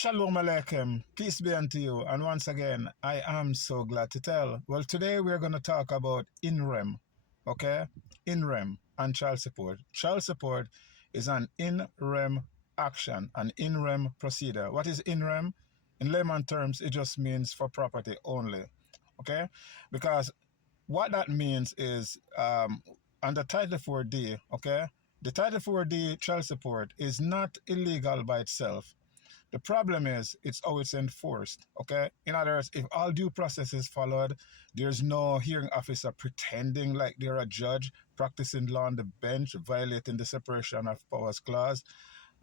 Shalom Aleichem, peace be unto you. And once again, I am so glad to tell. Well, today we're going to talk about in-rem, okay? In-rem and child support. Child support is an in-rem action, an in-rem procedure. What is in-rem? In layman terms, it just means for property only, okay? Because what that means is under Title 4D, okay? The Title 4D child support is not illegal by itself. The problem is, it's how it's enforced, okay? In other words, if all due process is followed, there's no hearing officer pretending like they're a judge, practicing law on the bench, violating the separation of powers clause,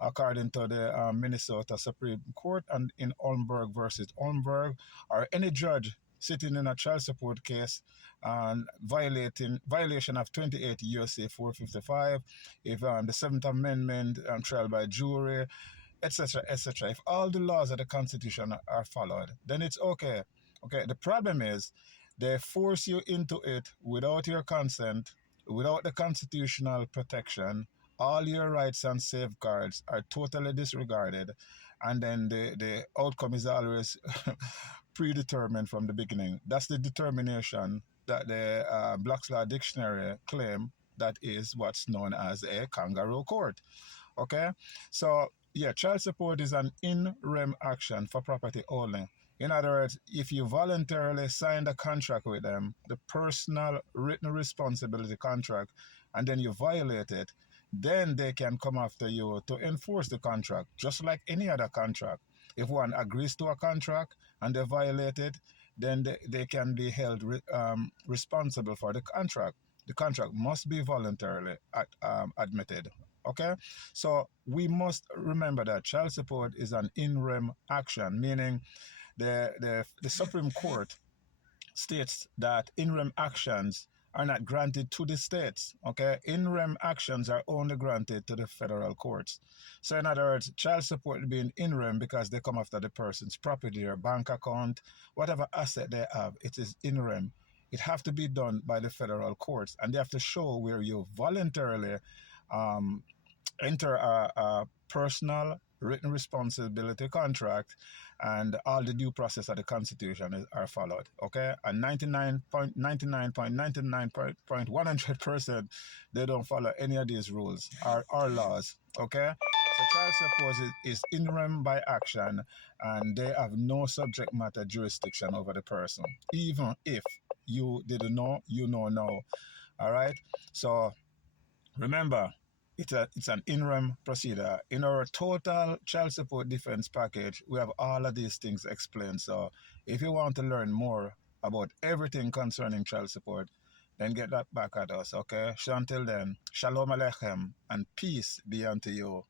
according to the Minnesota Supreme Court and in Olmberg versus Olmberg, or any judge sitting in a child support case and violation of 28 U.S.C. 455, if the Seventh Amendment trial by jury, etc., etc. If all the laws of the Constitution are followed, then it's okay. Okay, the problem is they force you into it without your consent, without the constitutional protection. All your rights and safeguards are totally disregarded, and then the outcome is always predetermined from the beginning. That's the determination that the Black's Law Dictionary claim that is what's known as a kangaroo court. Okay, so yeah, child support is an in-rem action for property only. In other words, if you voluntarily signed a contract with them, the personal written responsibility contract, and then you violate it, then they can come after you to enforce the contract, just like any other contract. If one agrees to a contract and they violate it, then they can be held responsible for the contract. The contract must be voluntarily admitted. Okay, so we must remember that child support is an in-rem action, meaning the Supreme Court states that in-rem actions are not granted to the states. Okay, in-rem actions are only granted to the federal courts. So in other words, child support being in-rem because they come after the person's property or bank account, whatever asset they have, it is in-rem. It have to be done by the federal courts, and they have to show where you voluntarily enter a personal written responsibility contract and all the due process of the Constitution are followed, okay? And 99.99.99.100% they don't follow any of these rules or laws, okay? So child support is in rem by action, and they have no subject matter jurisdiction over the person. Even if you didn't know, you know now, all right? So remember, it's an in-rem procedure. In our total child support defense package, we have all of these things explained. So if you want to learn more about everything concerning child support, then get that back at us, okay? So until then, Shalom Aleichem and peace be unto you.